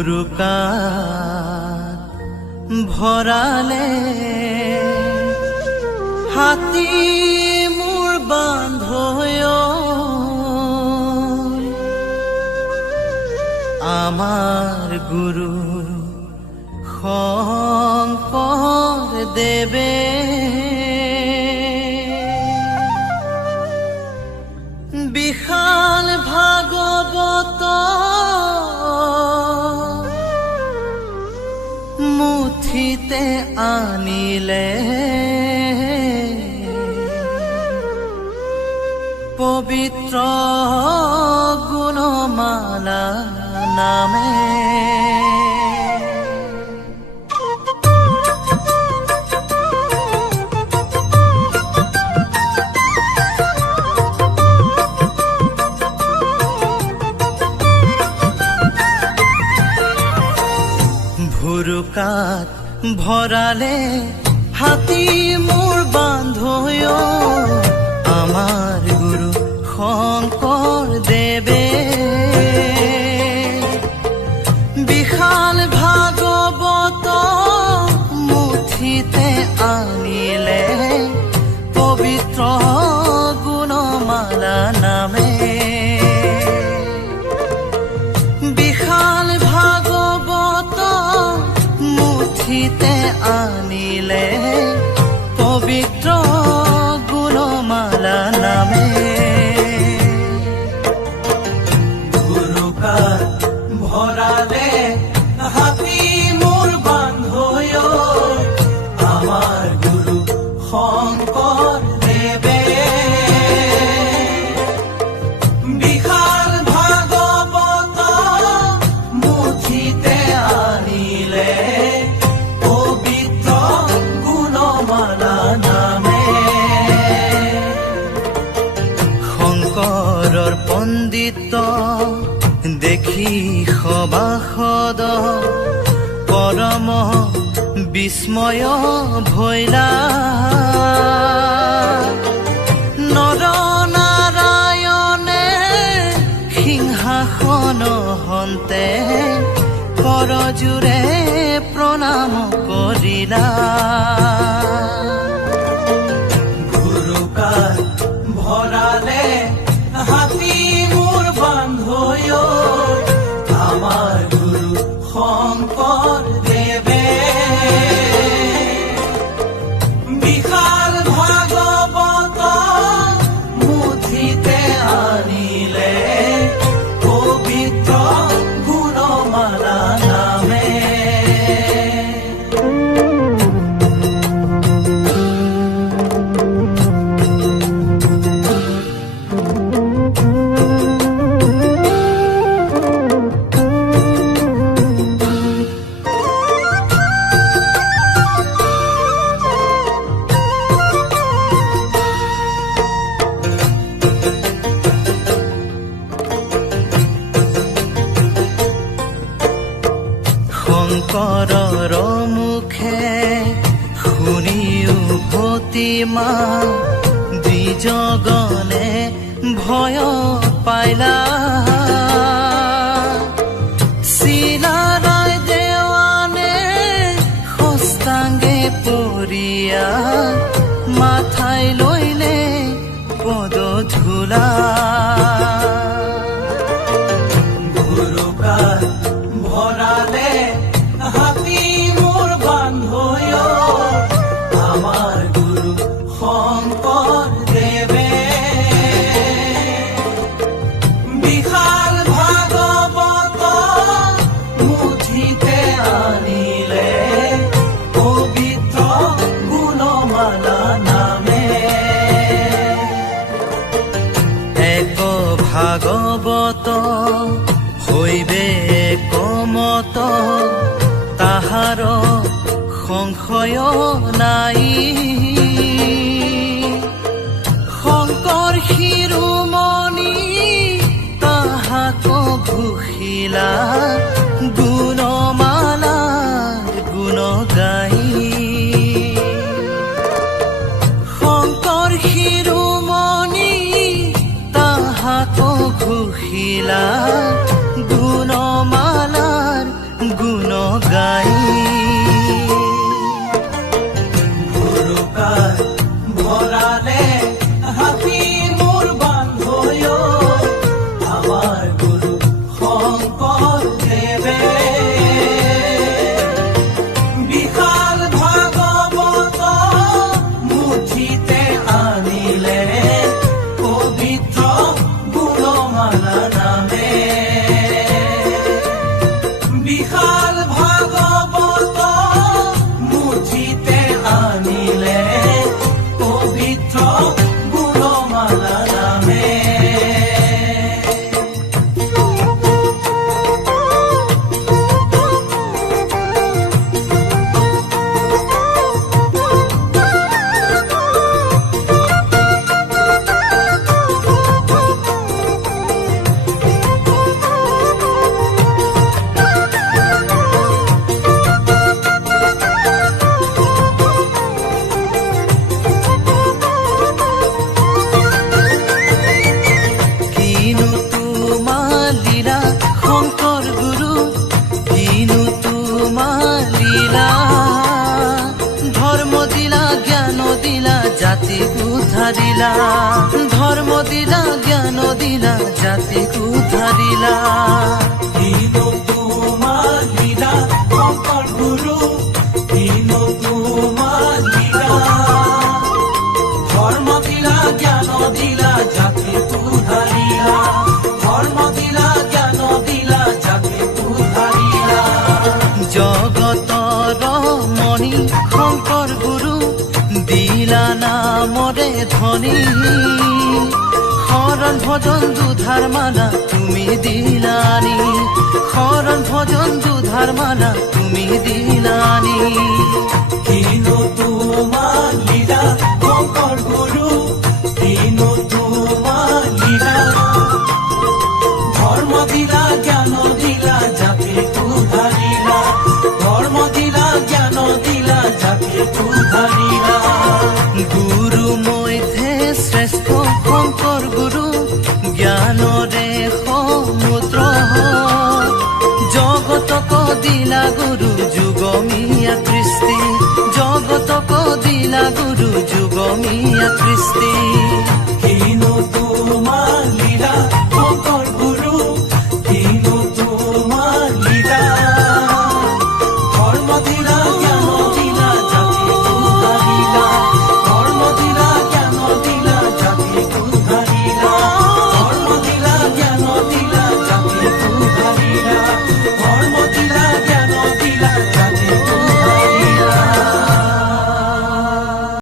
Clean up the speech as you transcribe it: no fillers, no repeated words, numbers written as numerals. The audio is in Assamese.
ভুৰুকাত ভৰালে হাতী মোৰ বান্ধৈ আমাৰ গুৰু শংকৰ দেৱে বিশাল ভাগৱত মুঠিতে আনিলে পবিত্ৰ গুণমালা নামে ভুৰুকাত ভৰালে হাতী মোৰ বান্ধৈ আমাৰ গুৰু শংকৰ দেৱে বিশাল ভাগৱত মুঠিতে আনিলে পবিত্ৰ গুণমালা নামে বিশাল ভাগৱত মুঠিতে আনিলে পবিত্ৰ গুণমালা নামে ভুৰুকাত ভৰালে হাতী মোৰ বান্ধৈ আমাৰ গুৰু শংকৰ দেৱে বিশাল ভাগৱত মুঠিতে আনিলে পবিত্ৰ গুণমালা নামে শংকৰৰ পণ্ডিত দেখি সভাসদ পৰম বিস্ময় ভৈলা নৰ নাৰায়ণে সিংহাসন হন্তে কৰজোৰে প্ৰণাম কৰিলা ভুৰুকাত ভৰালে হাতী মোৰ বান্ধৈ আমাৰ গুৰু শংকৰ দেৱে বিশাল ভাগৱত মুঠিতে আনিলে পবিত্ৰ গুণমালা নামে শংকৰৰ মুখে শুনি উভতি মা দ্বিজগণে ভয় পাইলা চিলাৰাই দেৱানে হস্তাংগে পৰিয়া মাথাই লৈলে পদ ধূলা ভুৰুকাত ভৰালে হাতী মোৰ বান্ধৈ আমাৰ গুৰু শংকৰ দেৱে বিশাল ভাগৱত মুঠিতে আনিলে পবিত্ৰ গুণমালা নামে এক ভাগৱত হৈবে কমত তাহাৰ সংশয় নাই শংকৰ শিৰোমণি তাহাক ঘোষিলা গুণমালাৰ গুণ গাই শংকৰ শিৰোমণি তাহাক ঘোষিলা গুণমালাৰ গুণ গাই ভৰালে হাতী মোৰ বান্ধৈ আমাৰ গুৰু শংকৰদেৱে বিশাল ভাগৱত মুঠিতে আনিলে পবিত্ৰ গুণমালা নামে বিশাল ভাগৱত মুঠিতে আনিলে পবিত্ৰ গুণমালা নামে উদ্ধাৰিলা ধৰ্ম দিলা জ্ঞান দিলা জাতিক উদ্ধাৰিলা দিনো তোমাৰ লীলা শংকৰ গুৰু দিনো তোমাৰ লীলা ধৰ্ম দিলা জ্ঞান দিলা জাতিক উদ্ধাৰিলা ধৰ্ম দিলা জ্ঞান দিলা জাতিক উদ্ধাৰিলা জগতৰ মণি শংকৰ গুৰু দিলা নামৰে ধনী শৰণ ভজন দুধাৰ মালা তুমি দিলানি শৰণ ভজন দুধাৰ মালা তুমি দিলানি কিনো তোমাৰ লীলা শংকৰ গুৰু কিনো তোমাৰ লীলা ধৰ্ম দিলা জ্ঞান দিলা জাতিক উদ্ধাৰিলা ধৰ্ম দিলা জ্ঞান দিলা জাতিক উদ্ধাৰিলা গুৰু মধ্যে শ্ৰেষ্ঠ শংকৰ গুৰু জ্ঞানৰে সমুদ্ৰ জগতক দিলা গুৰু যুগমীয়া কৃষ্টি জগতক দিলা গুৰু যুগমীয়া কৃষ্টি কিনো